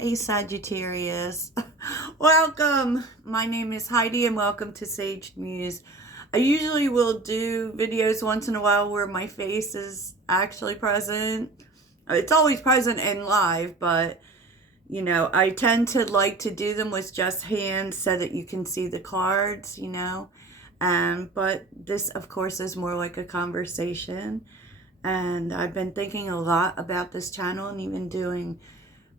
Hey Sagittarius, welcome. My name is Heidi and welcome to Sage Muse. I usually will do videos once in a while where my face is actually present. It's always present in live, but I tend to like to do them with just hands so that you can see the cards. But this, of course, is more like a conversation. And I've been thinking a lot about this channel and even doing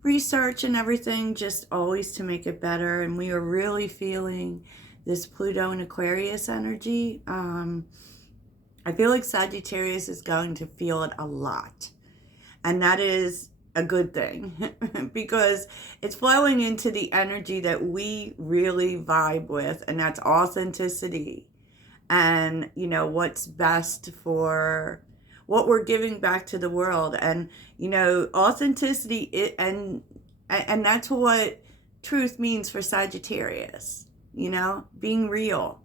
research and everything, just always to make it better. And we are really feeling this Pluto and Aquarius energy. I feel like Sagittarius is going to feel it a lot, and that is a good thing because it's flowing into the energy that we really vibe with, and that's authenticity and what's best for what we're giving back to the world. And authenticity, and that's what truth means for Sagittarius, being real.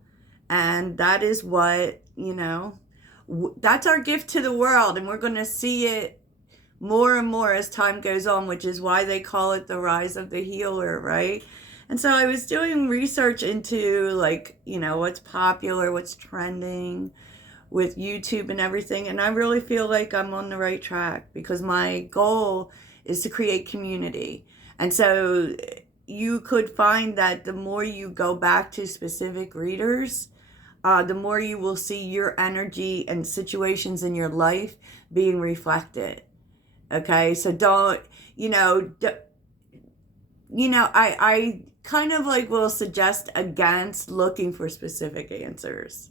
And that is what, that's our gift to the world, and we're going to see it more and more as time goes on, which is why they call it the rise of the healer, right? And so I was doing research into what's popular, what's trending with YouTube and everything. And I really feel like I'm on the right track because my goal is to create community. And so you could find that the more you go back to specific readers, the more you will see your energy and situations in your life being reflected. Okay, so I kind of will suggest against looking for specific answers.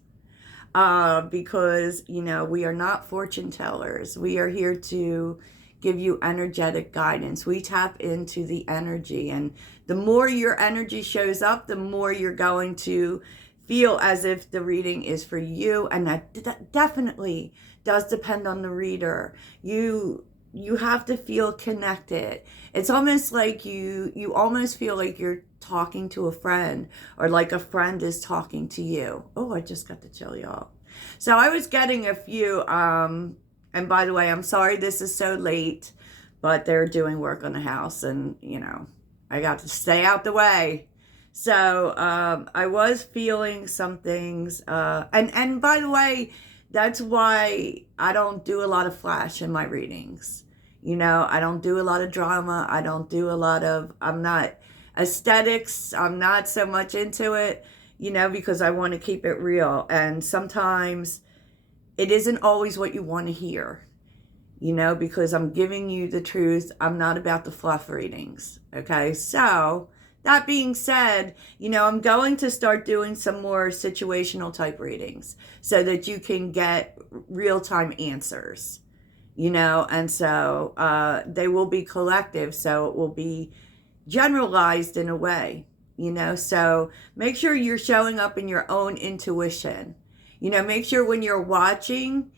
Because, we are not fortune tellers. We are here to give you energetic guidance. We tap into the energy, and the more your energy shows up, the more you're going to feel as if the reading is for you. And that definitely does depend on the reader. You have to feel connected. It's almost like you almost feel like you're talking to a friend, or like a friend is talking to you. Oh, I just got the chill, y'all. So I was getting a few, and by the way, I'm sorry this is so late, but they're doing work on the house, and I got to stay out the way. So I was feeling some things, and by the way, that's why I don't do a lot of flash in my readings. I don't do a lot of drama. I don't do a lot of, I'm not aesthetics. I'm not so much into it, because I want to keep it real. And sometimes it isn't always what you want to hear, because I'm giving you the truth. I'm not about the fluff readings. Okay. So that being said, I'm going to start doing some more situational type readings so that you can get real-time answers, and so they will be collective, so it will be generalized in a way, so make sure you're showing up in your own intuition. Make sure when you're watching,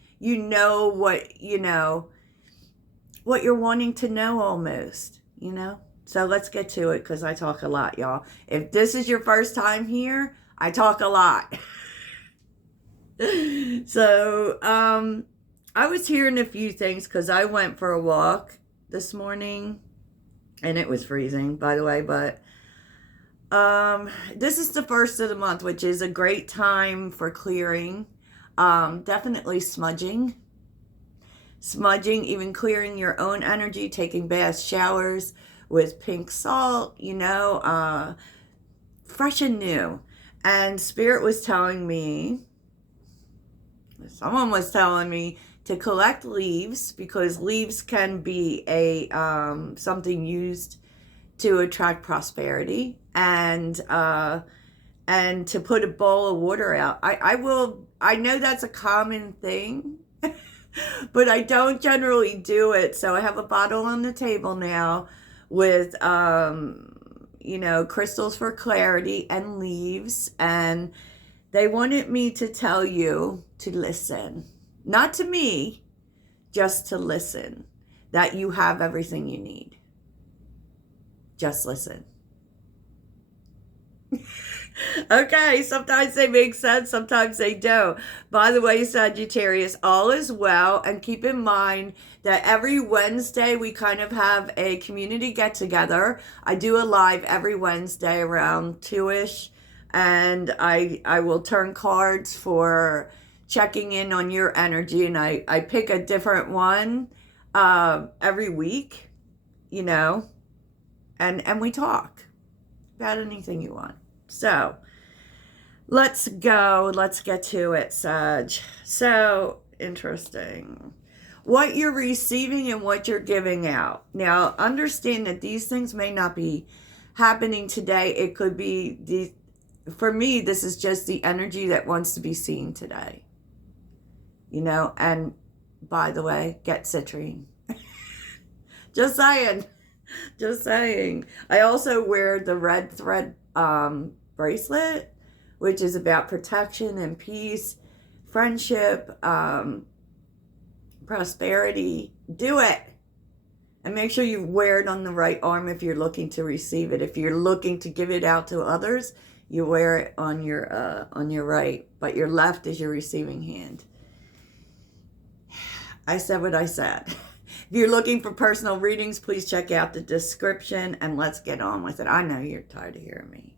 what you're wanting to know almost, So let's get to it, because I talk a lot, y'all. If this is your first time here, I talk a lot. So, I was hearing a few things because I went for a walk this morning, and it was freezing, by the way, but this is the first of the month, which is a great time for clearing. Definitely smudging, even clearing your own energy, taking baths, showers with pink salt, fresh and new. And Spirit was telling me, someone was telling me to collect leaves, because leaves can be a something used to attract prosperity, and to put a bowl of water out. I know that's a common thing, but I don't generally do it. So I have a bottle on the table now with crystals for clarity and leaves, and they wanted me to tell you to listen. Not to me, just to listen. That you have everything you need. Just listen. Okay, sometimes they make sense, sometimes they don't. By the way, Sagittarius, all is well, and keep in mind that every Wednesday we kind of have a community get together. I do a live every Wednesday around 2ish, and I will turn cards for checking in on your energy, and I pick a different one every week, you know, and we talk about anything you want. So let's go. Let's get to it, Sag. So interesting. What you're receiving and what you're giving out. Now, understand that these things may not be happening today. It could be for me, this is just the energy that wants to be seen today. You know, and by the way, get citrine. Just saying. Just saying. I also wear the red thread bracelet, which is about protection and peace, friendship, prosperity. Do it. And make sure you wear it on the right arm if you're looking to receive it. If you're looking to give it out to others, you wear it on your right, but your left is your receiving hand. I said what I said. If you're looking for personal readings, please check out the description and let's get on with it. I know you're tired of hearing me,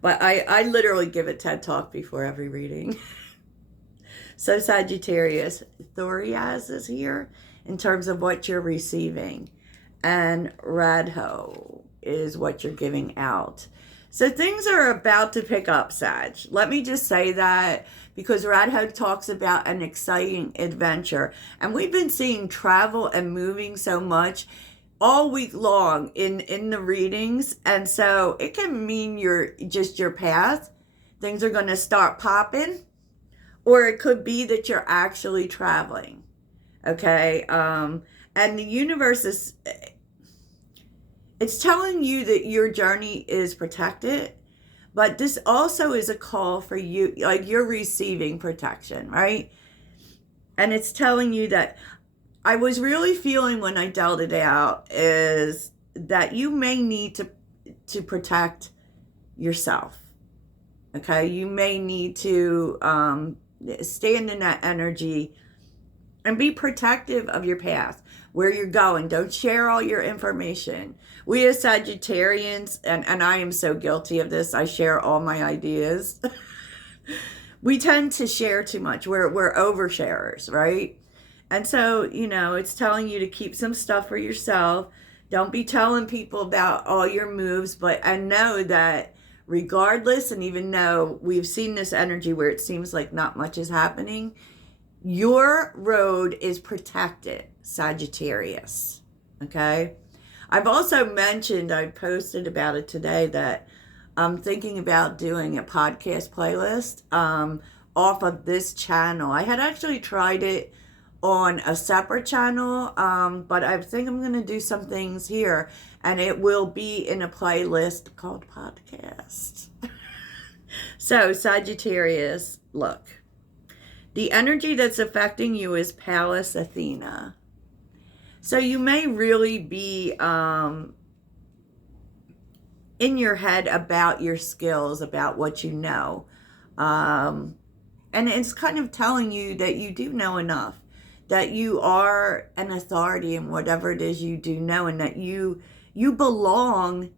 but I literally give a TED Talk before every reading. So Sagittarius, Thoriaz is here in terms of what you're receiving, and Radho is what you're giving out. So things are about to pick up, Sag. Let me just say that, because Radho talks about an exciting adventure. And we've been seeing travel and moving so much all week long in the readings. And so it can mean your path. Things are going to start popping. Or it could be that you're actually traveling. Okay? And the universe is... It's telling you that your journey is protected, but this also is a call for you, like you're receiving protection, right? And it's telling you that I was really feeling when I dealt it out is that you may need to protect yourself, okay? You may need to stand in that energy and be protective of your path, where you're going. Don't share all your information. We as Sagittarians, and I am so guilty of this, I share all my ideas. We tend to share too much. We're oversharers, right? And so, you know, it's telling you to keep some stuff for yourself. Don't be telling people about all your moves, but I know that regardless, and even though we've seen this energy where it seems like not much is happening, your road is protected, Sagittarius, okay? I've also mentioned, I posted about it today, that I'm thinking about doing a podcast playlist off of this channel. I had actually tried it on a separate channel, but I think I'm going to do some things here, and it will be in a playlist called Podcast. So, Sagittarius, look. The energy that's affecting you is Pallas Athena. So you may really be in your head about your skills, about what you know. And it's kind of telling you that you do know enough, that you are an authority in whatever it is you do know, and that you belong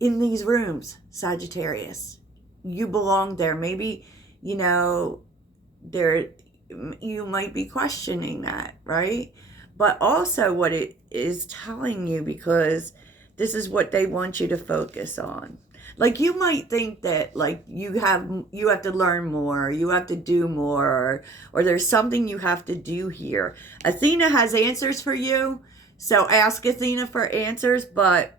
in these rooms, Sagittarius. You belong there. Maybe, you know, you might be questioning that, right? But also what it is telling you, because this is what they want you to focus on. Like, you might think that, like, you have to learn more, you have to do more, or there's something you have to do here. Athena has answers for you, so ask Athena for answers, but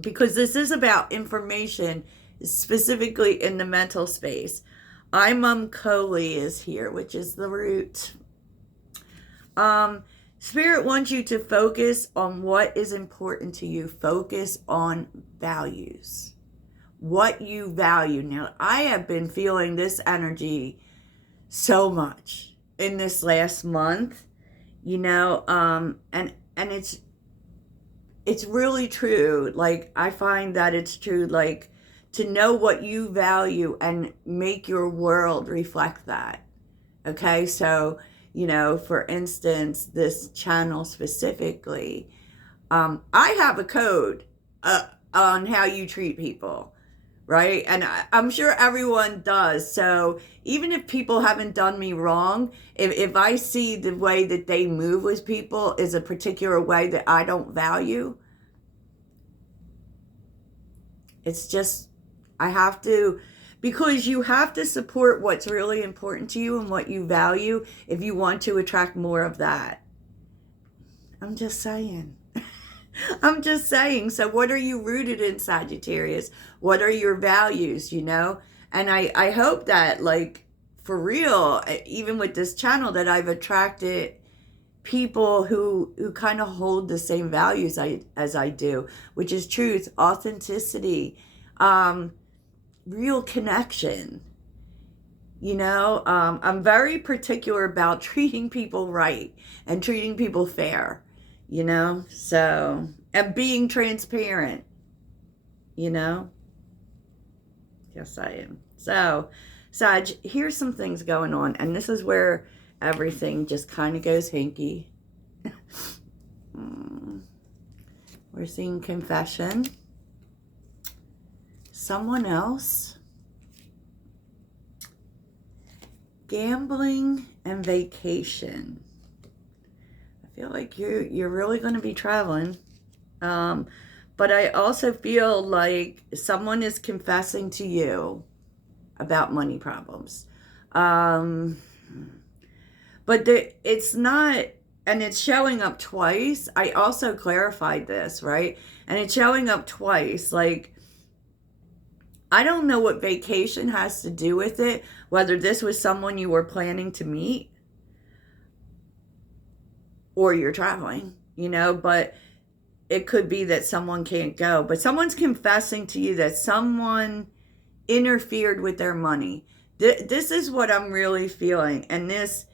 because this is about information, specifically in the mental space. Koli is here, which is the root. Spirit wants you to focus on what is important to you. Focus on values. What you value. Now, I have been feeling this energy so much in this last month, you know, and it's really true. Like, I find that it's true. Like, to know what you value and make your world reflect that. Okay, so, you know, for instance, this channel specifically, I have a code on how you treat people, right? And I'm sure everyone does. So even if people haven't done me wrong, if I see the way that they move with people is a particular way that I don't value, it's just, I have to, because you have to support what's really important to you and what you value if you want to attract more of that. I'm just saying. I'm just saying. So what are you rooted in, Sagittarius? What are your values, you know? And I hope that, like, for real, even with this channel, that I've attracted people who kind of hold the same values as I do, which is truth, authenticity, real connection. You know, I'm very particular about treating people right and treating people fair, you know, so, and being transparent, you know. Yes, I am. So, Sag, here's some things going on, and this is where everything just kind of goes hinky. We're seeing confession. Someone else. Gambling and vacation. I feel like you're really going to be traveling. But I also feel like someone is confessing to you about money problems. But it's not, and it's showing up twice. I also clarified this, right? And it's showing up twice. Like, I don't know what vacation has to do with it, whether this was someone you were planning to meet or you're traveling, you know, but it could be that someone can't go. But someone's confessing to you that someone interfered with their money. This is what I'm really feeling. And this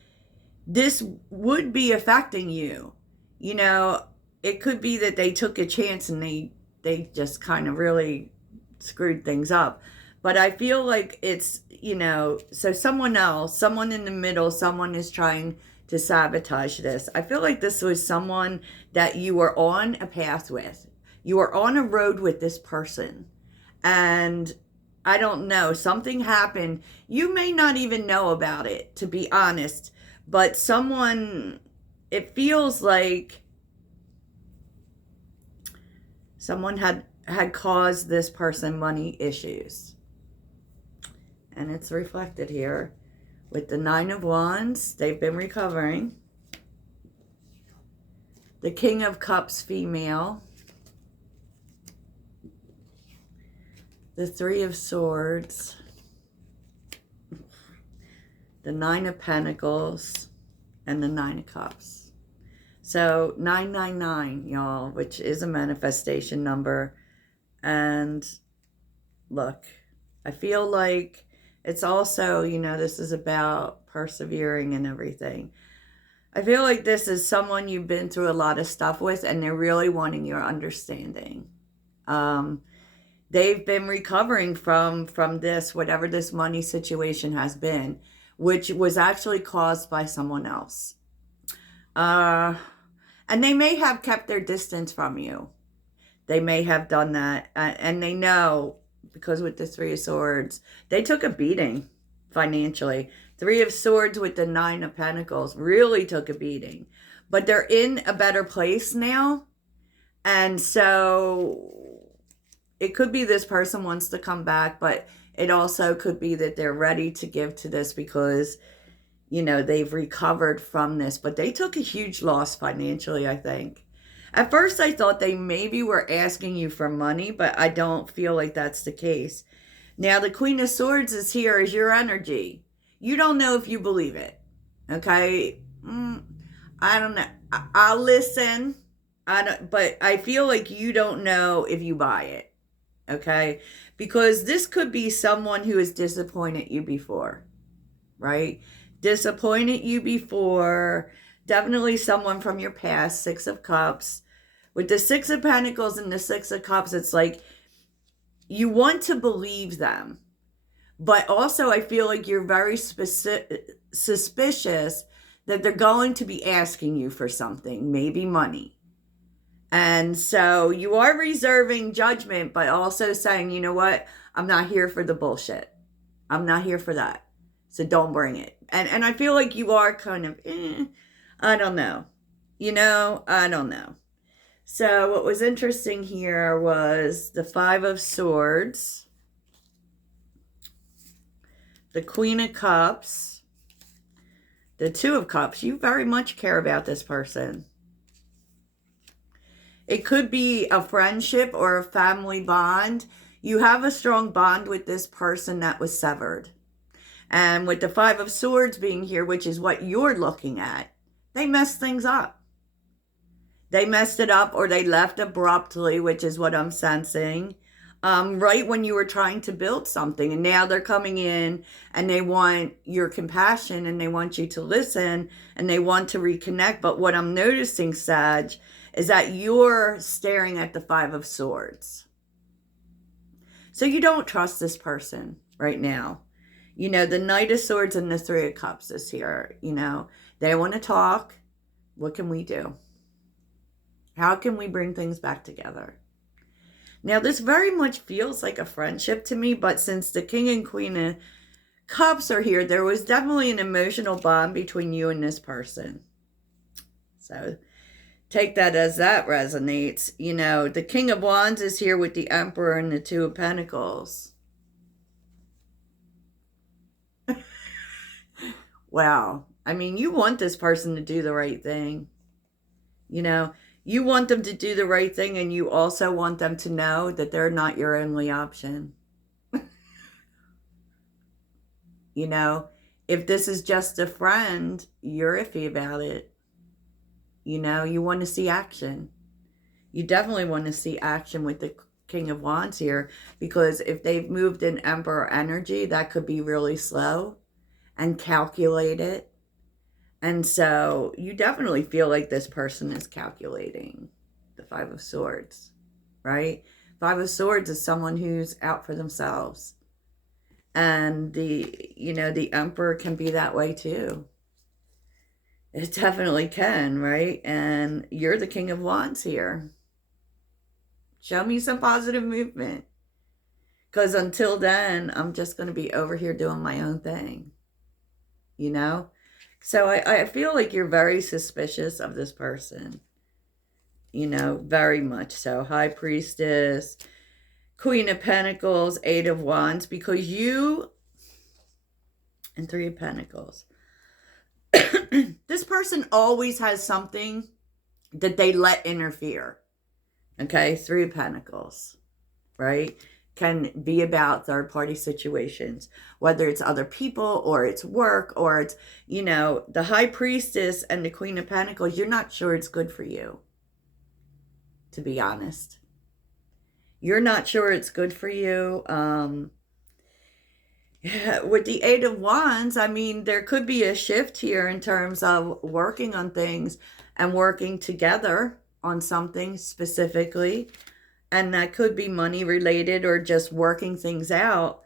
would be affecting you. You know, it could be that they took a chance and they just kind of really screwed things up. But I feel like it's, you know, so someone else, someone in the middle, someone is trying to sabotage this. I feel like this was someone that you were on a path with. You were on a road with this person. And I don't know, something happened. You may not even know about it, to be honest. But someone, it feels like someone had caused this person money issues. And it's reflected here with the 9 of Wands. They've been recovering. The King of Cups, female. The 3 of Swords. The 9 of Pentacles. And the 9 of Cups. So 999, y'all, which is a manifestation number. And look, I feel like it's also, you know, this is about persevering and everything. I feel like this is someone you've been through a lot of stuff with, and they're really wanting your understanding. They've been recovering from this, whatever this money situation has been, which was actually caused by someone else. And they may have kept their distance from you. They may have done that. And they know, because with the 3 of Swords, they took a beating financially. 3 of Swords with the 9 of Pentacles really took a beating. But they're in a better place now. And so it could be this person wants to come back, but it also could be that they're ready to give to this because, you know, they've recovered from this. But they took a huge loss financially, I think. At first, I thought they maybe were asking you for money, but I don't feel like that's the case. Now, the Queen of Swords is here as your energy. You don't know if you believe it, okay? I don't know. I'll listen, but I feel like you don't know if you buy it, okay? Because this could be someone who has disappointed you before, right? Disappointed you before. Definitely someone from your past. 6 of Cups. With the 6 of Pentacles and the 6 of Cups, it's like you want to believe them, but also I feel like you're very suspicious that they're going to be asking you for something, maybe money. And so you are reserving judgment, but also saying, you know what? I'm not here for the bullshit. I'm not here for that. So don't bring it. And I feel like you are kind of, I don't know. I don't know. So what was interesting here was the Five of Swords, the Queen of Cups, the Two of Cups. You very much care about this person. It could be a friendship or a family bond. You have a strong bond with this person that was severed. And with the Five of Swords being here, which is what you're looking at, they messed things up. They messed it up, or they left abruptly, which is what I'm sensing. Right when you were trying to build something, and now they're coming in and they want your compassion and they want you to listen and they want to reconnect. But what I'm noticing, Sag, is that you're staring at the Five of Swords. So you don't trust this person right now. The Knight of Swords and the Three of Cups is here. They want to talk. What can we do? How can we bring things back together? Now, this very much feels like a friendship to me, but since the King and Queen of Cups are here, there was definitely an emotional bond between you and this person. So take that as that resonates. The King of Wands is here with the Emperor and the Two of Pentacles. Wow. I mean, you want this person to do the right thing. You want them to do the right thing, and you also want them to know that they're not your only option. If this is just a friend, you're iffy about it. You want to see action. You definitely want to see action with the King of Wands here, because if they've moved in Emperor energy, that could be really slow and calculated. And so you definitely feel like this person is calculating. The Five of Swords, right? Five of Swords is someone who's out for themselves. And the Emperor can be that way too. It definitely can, right? And you're the King of Wands here. Show me some positive movement. Because until then, I'm just going to be over here doing my own thing. So I feel like you're very suspicious of this person. Very much so. High Priestess, Queen of Pentacles, Eight of Wands, because you, and Three of Pentacles. This person always has something that they let interfere. Okay, Three of Pentacles, right? Can be about third-party situations, whether it's other people or it's work or it's, the High Priestess and the Queen of Pentacles, you're not sure it's good for you, to be honest. You're not sure it's good for you. With the Eight of Wands, I mean, there could be a shift here in terms of working on things and working together on something specifically. And that could be money related or just working things out.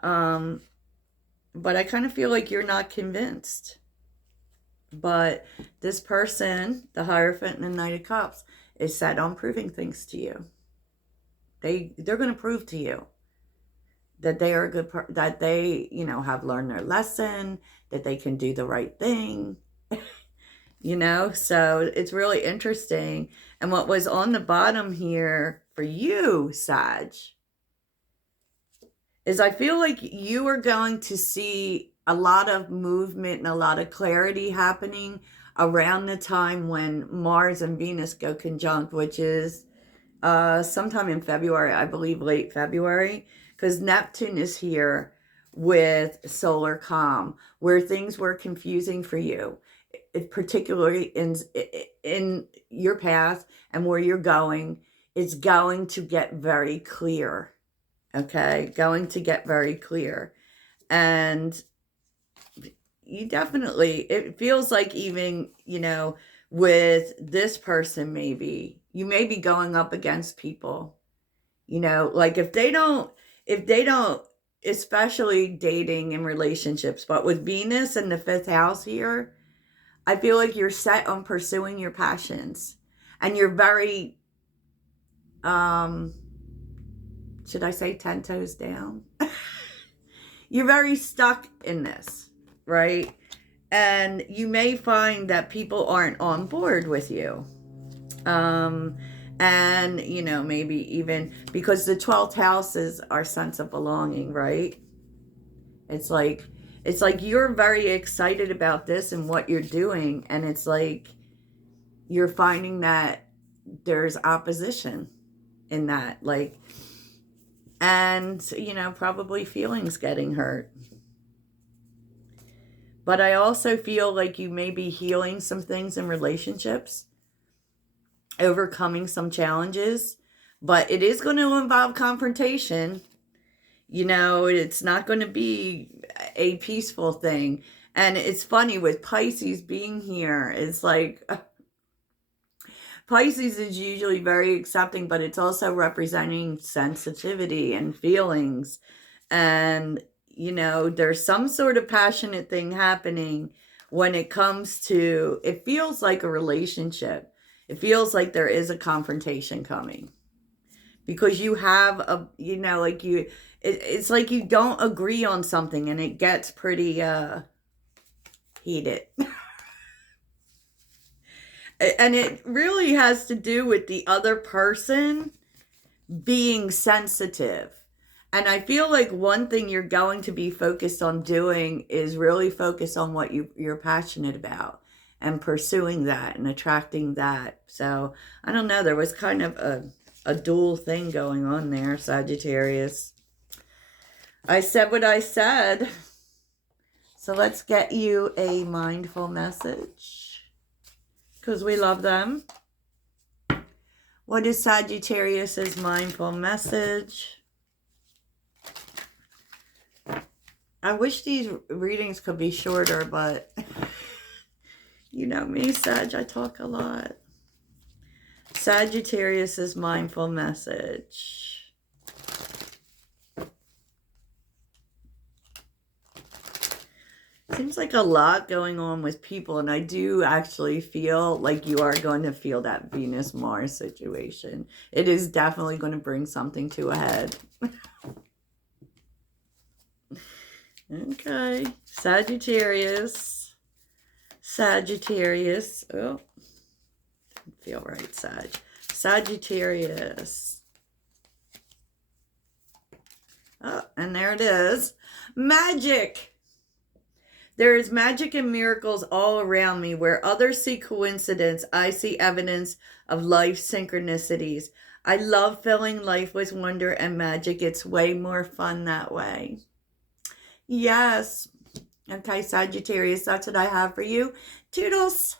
But I kind of feel like you're not convinced. But this person, the Hierophant and the Knight of Cups, is set on proving things to you. They're going to prove to you that they are a good that they, have learned their lesson, that they can do the right thing. So it's really interesting. And what was on the bottom here for you, Sag, is I feel like you are going to see a lot of movement and a lot of clarity happening around the time when Mars and Venus go conjunct, which is sometime in February, I believe late February, because Neptune is here with solar calm, where things were confusing for you, particularly in your path and where you're going. It's going to get very clear. Okay, going to get very clear. And you definitely, it feels like even, with this person, maybe you may be going up against people, You know, like if they don't, especially dating and relationships, but with Venus in the 5th house here, I feel like you're set on pursuing your passions, and you're very, should I say 10 toes down? You're very stuck in this, right? And you may find that people aren't on board with you. And, you know, maybe even because the 12th house is our sense of belonging, right? It's like you're very excited about this and what you're doing. And it's like you're finding that there's opposition in that. Like, and, you know, probably feelings getting hurt. But I also feel like you may be healing some things in relationships, overcoming some challenges, but it is going to involve confrontation. You know, it's not going to be a peaceful thing. And it's funny with Pisces being here, it's like Pisces is usually very accepting, but it's also representing sensitivity and feelings. And, you know, there's some sort of passionate thing happening when it comes to, it feels like a relationship. It feels like there is a confrontation coming. Because you have a, you know, like you, it's like you don't agree on something and it gets pretty heated. And it really has to do with the other person being sensitive. And I feel like one thing you're going to be focused on doing is really focus on what you're passionate about and pursuing that and attracting that. So, I don't know, there was kind of a dual thing going on there, Sagittarius. I said what I said. So let's get you a mindful message, because we love them. What is Sagittarius's mindful message? I wish these readings could be shorter, but you know me, Sag, I talk a lot. Sagittarius's mindful message. Seems like a lot going on with people, and I do actually feel like you are going to feel that Venus-Mars situation. It is definitely going to bring something to a head. Okay, Sagittarius. Sagittarius. Oh, didn't feel right, Sag. Sagittarius. Oh, and there it is. Magic. There is magic and miracles all around me. Where others see coincidence, I see evidence of life synchronicities. I love filling life with wonder and magic. It's way more fun that way. Yes. Okay, Sagittarius, that's what I have for you. Toodles.